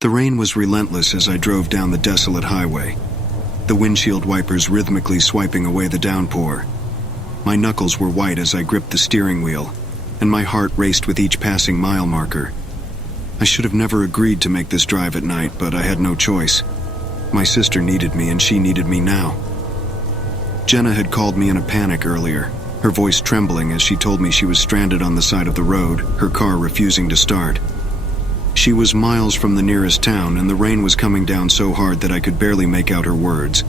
The rain was relentless as I drove down the desolate highway, the windshield wipers rhythmically swiping away the downpour. My knuckles were white as I gripped the steering wheel, and my heart raced with each passing mile marker. I should have never agreed to make this drive at night, but I had no choice. My sister needed me, and she needed me now. Jenna had called me in a panic earlier, her voice trembling as she told me she was stranded on the side of the road, her car refusing to start. She was miles from the nearest town, and the rain was coming down so hard that I could barely make out her words.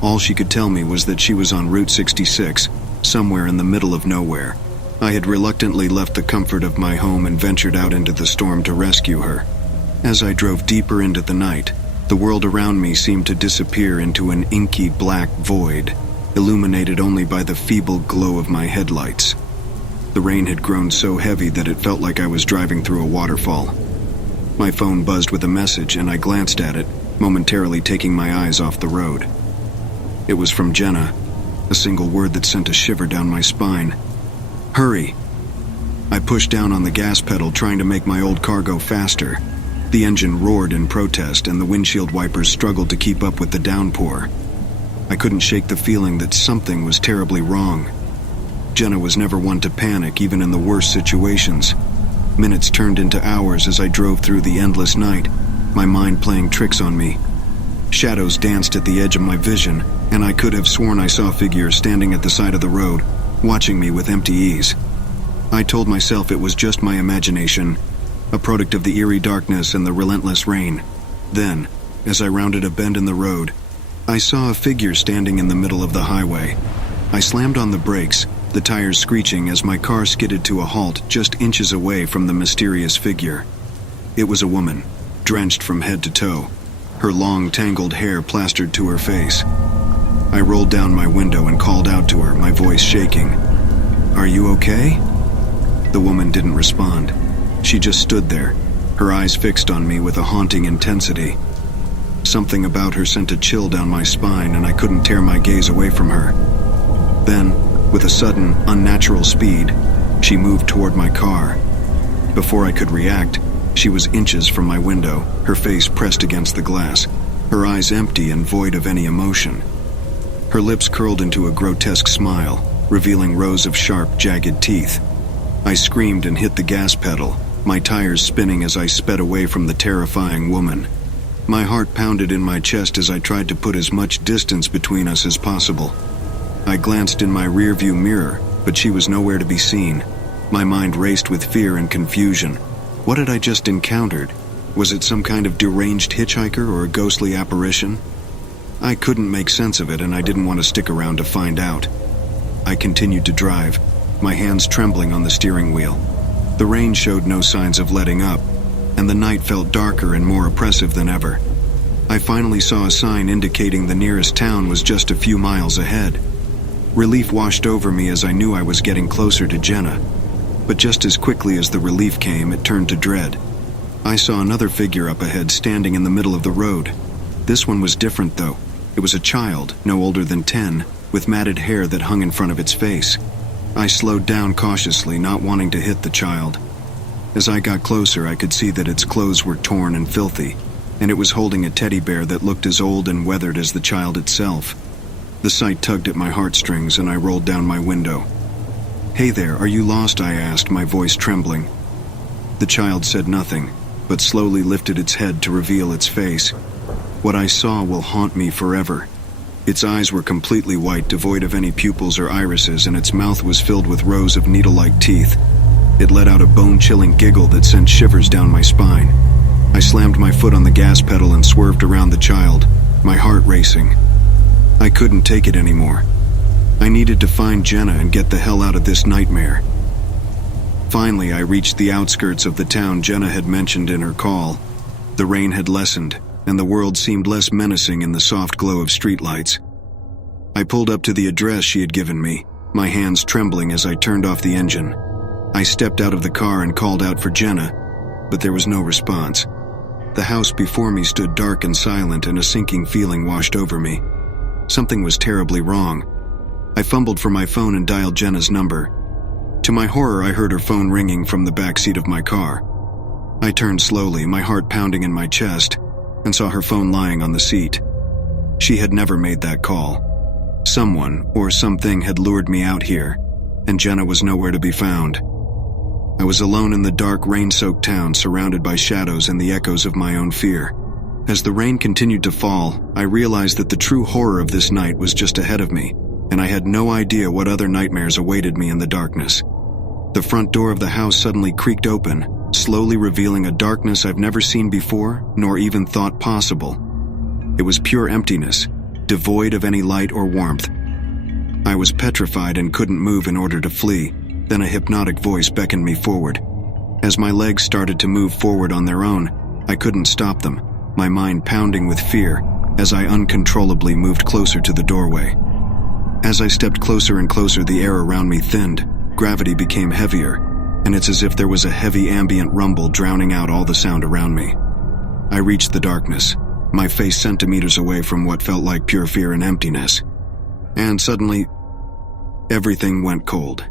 All she could tell me was that she was on Route 66, somewhere in the middle of nowhere. I had reluctantly left the comfort of my home and ventured out into the storm to rescue her. As I drove deeper into the night, the world around me seemed to disappear into an inky black void, illuminated only by the feeble glow of my headlights. The rain had grown so heavy that it felt like I was driving through a waterfall. My phone buzzed with a message, and I glanced at it, momentarily taking my eyes off the road. It was from Jenna, a single word that sent a shiver down my spine. "Hurry!" I pushed down on the gas pedal, trying to make my old car go faster. The engine roared in protest, and the windshield wipers struggled to keep up with the downpour. I couldn't shake the feeling that something was terribly wrong. Jenna was never one to panic, even in the worst situations. Minutes turned into hours as I drove through the endless night, my mind playing tricks on me. Shadows danced at the edge of my vision, and I could have sworn I saw figures standing at the side of the road, watching me with empty eyes. I told myself it was just my imagination, a product of the eerie darkness and the relentless rain. Then, as I rounded a bend in the road, I saw a figure standing in the middle of the highway. I slammed on the brakes, the tires screeching as my car skidded to a halt just inches away from the mysterious figure. It was a woman, drenched from head to toe, her long, tangled hair plastered to her face. I rolled down my window and called out to her, my voice shaking. "Are you okay?" The woman didn't respond. She just stood there, her eyes fixed on me with a haunting intensity. Something about her sent a chill down my spine, and I couldn't tear my gaze away from her. Then, with a sudden, unnatural speed, she moved toward my car. Before I could react, she was inches from my window, her face pressed against the glass, her eyes empty and void of any emotion. Her lips curled into a grotesque smile, revealing rows of sharp, jagged teeth. I screamed and hit the gas pedal, my tires spinning as I sped away from the terrifying woman. My heart pounded in my chest as I tried to put as much distance between us as possible. I glanced in my rearview mirror, but she was nowhere to be seen. My mind raced with fear and confusion. What had I just encountered? Was it some kind of deranged hitchhiker or a ghostly apparition? I couldn't make sense of it, and I didn't want to stick around to find out. I continued to drive, my hands trembling on the steering wheel. The rain showed no signs of letting up, and the night felt darker and more oppressive than ever. I finally saw a sign indicating the nearest town was just a few miles ahead. Relief washed over me as I knew I was getting closer to Jenna. But just as quickly as the relief came, it turned to dread. I saw another figure up ahead standing in the middle of the road. This one was different, though. It was a child, no older than 10, with matted hair that hung in front of its face. I slowed down cautiously, not wanting to hit the child. As I got closer, I could see that its clothes were torn and filthy, and it was holding a teddy bear that looked as old and weathered as the child itself. The sight tugged at my heartstrings, and I rolled down my window. "Hey there, are you lost?" I asked, my voice trembling. The child said nothing, but slowly lifted its head to reveal its face. What I saw will haunt me forever. Its eyes were completely white, devoid of any pupils or irises, and its mouth was filled with rows of needle-like teeth. It let out a bone-chilling giggle that sent shivers down my spine. I slammed my foot on the gas pedal and swerved around the child, my heart racing. I couldn't take it anymore. I needed to find Jenna and get the hell out of this nightmare. Finally, I reached the outskirts of the town Jenna had mentioned in her call. The rain had lessened, and the world seemed less menacing in the soft glow of streetlights. I pulled up to the address she had given me, my hands trembling as I turned off the engine. I stepped out of the car and called out for Jenna, but there was no response. The house before me stood dark and silent, and a sinking feeling washed over me. Something was terribly wrong. I fumbled for my phone and dialed Jenna's number. To my horror, I heard her phone ringing from the back seat of my car. I turned slowly, my heart pounding in my chest, and saw her phone lying on the seat. She had never made that call. Someone or something had lured me out here, and Jenna was nowhere to be found. I was alone in the dark, rain-soaked town, surrounded by shadows and the echoes of my own fear. As the rain continued to fall, I realized that the true horror of this night was just ahead of me, and I had no idea what other nightmares awaited me in the darkness. The front door of the house suddenly creaked open, slowly revealing a darkness I've never seen before, nor even thought possible. It was pure emptiness, devoid of any light or warmth. I was petrified and couldn't move in order to flee. Then a hypnotic voice beckoned me forward. As my legs started to move forward on their own, I couldn't stop them, my mind pounding with fear as I uncontrollably moved closer to the doorway. As I stepped closer and closer, the air around me thinned, gravity became heavier, and it's as if there was a heavy ambient rumble drowning out all the sound around me. I reached the darkness, my face centimeters away from what felt like pure fear and emptiness. And suddenly, everything went cold.